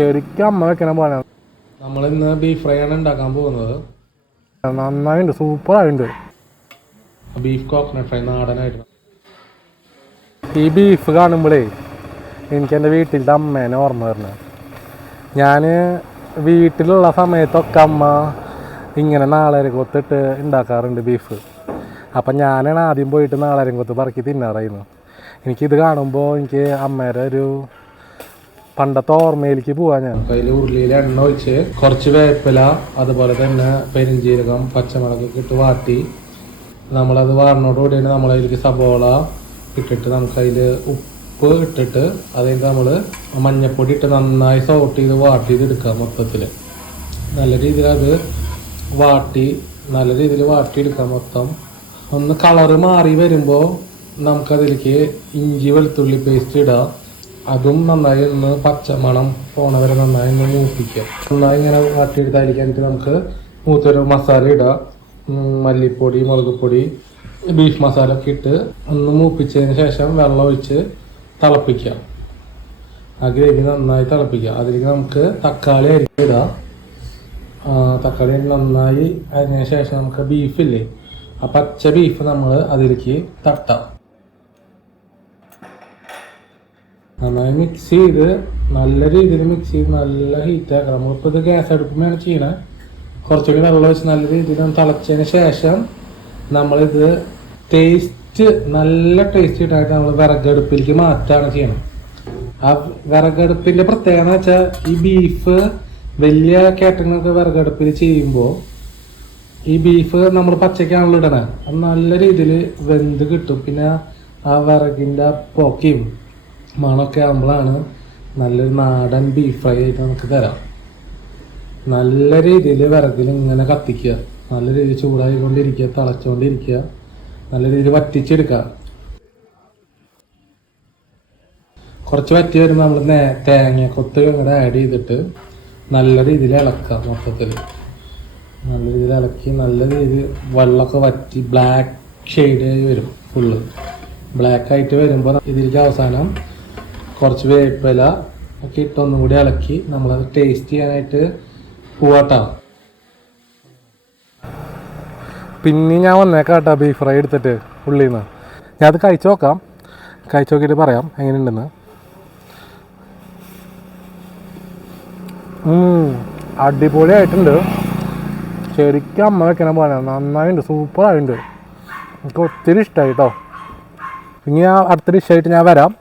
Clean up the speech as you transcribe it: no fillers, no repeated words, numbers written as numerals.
ശരിക്കും അമ്മ വെക്കണ പോലെ. നമ്മളിന്ന് ബീഫ് ഫ്രൈ ആണ് ഉണ്ടാക്കാൻ പോകുന്നത്. നന്നായിട്ടുണ്ട്, സൂപ്പറായിട്ടുണ്ട്. ബീഫ് കോക്കനട്ട് ഫ്രൈ നാടനായിരുന്നു. ഈ ബീഫ് കാണുമ്പോഴേ എനിക്ക് എൻ്റെ വീട്ടിലത്തെ അമ്മേനെ ഓർമ്മ വരുന്നത്. ഞാൻ വീട്ടിലുള്ള സമയത്തൊക്കെ അമ്മ ഇങ്ങനെ നാളരക്കൊത്തിട്ട് ഉണ്ടാക്കാറുണ്ട് ബീഫ്. അപ്പം ഞാനാണ് ആദ്യം പോയിട്ട് നാളരക്കൊത്ത് പറക്കി തിന്നാറായിരുന്നു. എനിക്കിത് കാണുമ്പോൾ എനിക്ക് അമ്മേരെ ഒരു പണ്ടത്തെ ഓർമ്മയിലേക്ക് പോവാൻ. ഞാൻ അതിൽ ഉരുളിയിൽ എണ്ണ ഒഴിച്ച് കുറച്ച് വേപ്പില, അതുപോലെ തന്നെ പെരിഞ്ചീരകം, പച്ചമുളകൊക്കെ ഇട്ട് വാട്ടി നമ്മളത് വാറിനോടുകൂടിയാണ് നമ്മളതിലേക്ക് സബോള ഇട്ടിട്ട് നമുക്കതിൽ ഉപ്പ് ഇട്ടിട്ട് അതിന് നമ്മൾ മഞ്ഞപ്പൊടി ഇട്ട് നന്നായി സോട്ട് ചെയ്ത് വാട്ടി ചെയ്തെടുക്കുക. മൊത്തത്തിൽ നല്ല രീതിയിൽ അത് നല്ല രീതിയിൽ വാട്ടിയെടുക്കാം. മൊത്തം ഒന്ന് കളറ് മാറി വരുമ്പോൾ നമുക്കതിലേക്ക് ഇഞ്ചി വെളുത്തുള്ളി പേസ്റ്റ് ഇടാം. അതും നന്നായി ഒന്ന് പച്ചമണം പോണ വരെ നന്നായി ഒന്ന് മൂപ്പിക്കുക. നന്നായി ഇങ്ങനെ വാട്ടിയെടുത്തായിരിക്കും നമുക്ക് മൂത്തൊരു മസാല ഇടാം. മല്ലിപ്പൊടി, മുളക് പൊടി, ബീഫ് മസാല ഒക്കെ ഇട്ട് ഒന്ന് മൂപ്പിച്ചതിന് ശേഷം വെള്ളം ഒഴിച്ച് തിളപ്പിക്കുക. ആ ഗ്രേവി നന്നായി തിളപ്പിക്കുക. അതിലേക്ക് നമുക്ക് തക്കാളി അരിഞ്ഞിടാം. തക്കാളി നന്നായി അരിഞ്ഞതിന് ശേഷം നമുക്ക് ബീഫില്ലേ, ആ പച്ച ബീഫ് നമ്മൾ അതിലേക്ക് തട്ടാം. നന്നായി മിക്സ് ചെയ്ത് നല്ല രീതിയിൽ മിക്സ് ചെയ്ത് നല്ല ഹീറ്റ് ആക്കണം. നമ്മളിപ്പോൾ ഇത് ഗ്യാസ് അടുപ്പിലാണ് ചെയ്യണേ. കുറച്ചുകൂടി വെള്ളം ഒഴിച്ച് നല്ല രീതിയിൽ തിളച്ചതിന് ശേഷം നമ്മളിത് നല്ല ടേസ്റ്റ് ഇട്ടായിട്ട് നമ്മൾ വിറകടുപ്പിലേക്ക് മാറ്റാണ് ചെയ്യണം. ആ വിറകടുപ്പിൻ്റെ പ്രത്യേകത എന്ന് വെച്ചാൽ ഈ ബീഫ് വലിയ കാറ്ററിംഗൊക്കെ വിറകടുപ്പിൽ ചെയ്യുമ്പോൾ ഈ ബീഫ് നമ്മൾ പച്ചക്കാണല്ലോ ഇടണേ, അത് നല്ല രീതിയിൽ വെന്ത് കിട്ടും. പിന്നെ ആ വിറകിൻ്റെ പൊക്കയും മണമൊക്കെ ആകുമ്പോഴാണ് നല്ലൊരു നാടൻ ബീഫ് ഫ്രൈ ആയിട്ട് നമുക്ക് തരാം. നല്ല രീതിയിൽ വിറകിൽ ഇങ്ങനെ കത്തിക്കുക, നല്ല രീതിയിൽ ചൂടായിക്കൊണ്ടിരിക്കുക, തിളച്ചുകൊണ്ടിരിക്കുക, നല്ല രീതിയിൽ വറ്റിച്ചെടുക്കുക. കുറച്ച് വറ്റി വരുമ്പോൾ നമ്മൾ തേങ്ങ കൊത്ത് ഇങ്ങോട്ട് ആഡ് ചെയ്തിട്ട് നല്ല രീതിയിൽ ഇളക്കുക. മൊത്തത്തിൽ നല്ല രീതിയിൽ ഇളക്കി നല്ല രീതിയിൽ വെള്ളമൊക്കെ വറ്റി ബ്ലാക്ക് ഷെയ്ഡ് ആയി വരും. ഫുള്ള് ബ്ലാക്ക് ആയിട്ട് വരുമ്പോൾ ഇതിലേക്ക് അവസാനം കുറച്ച് വേപ്പില ഒക്കെ ഇട്ട് ഒന്നും കൂടി ഇളക്കി നമ്മളത് ടേസ്റ്റ് ചെയ്യാനായിട്ട് പോവാട്ടോ. പിന്നെ ഞാൻ വന്നേക്കാട്ടോ ബീഫ് ഫ്രൈ എടുത്തിട്ട് ഉള്ളിൽ നിന്ന്. ഞാൻ അത് കഴിച്ചു നോക്കാം, കഴിച്ചു നോക്കിയിട്ട് പറയാം എങ്ങനെയുണ്ടെന്ന്. അടിപൊളിയായിട്ടുണ്ട്. ശരിക്കും അമ്മ വെക്കണ പോലെ നന്നായിട്ടുണ്ട്, സൂപ്പറായിട്ടുണ്ട്. എനിക്ക് ഒത്തിരി ഇഷ്ടമായി കേട്ടോ. ഇനി അടുത്ത ഡിഷായിട്ട് ഞാൻ വരാം.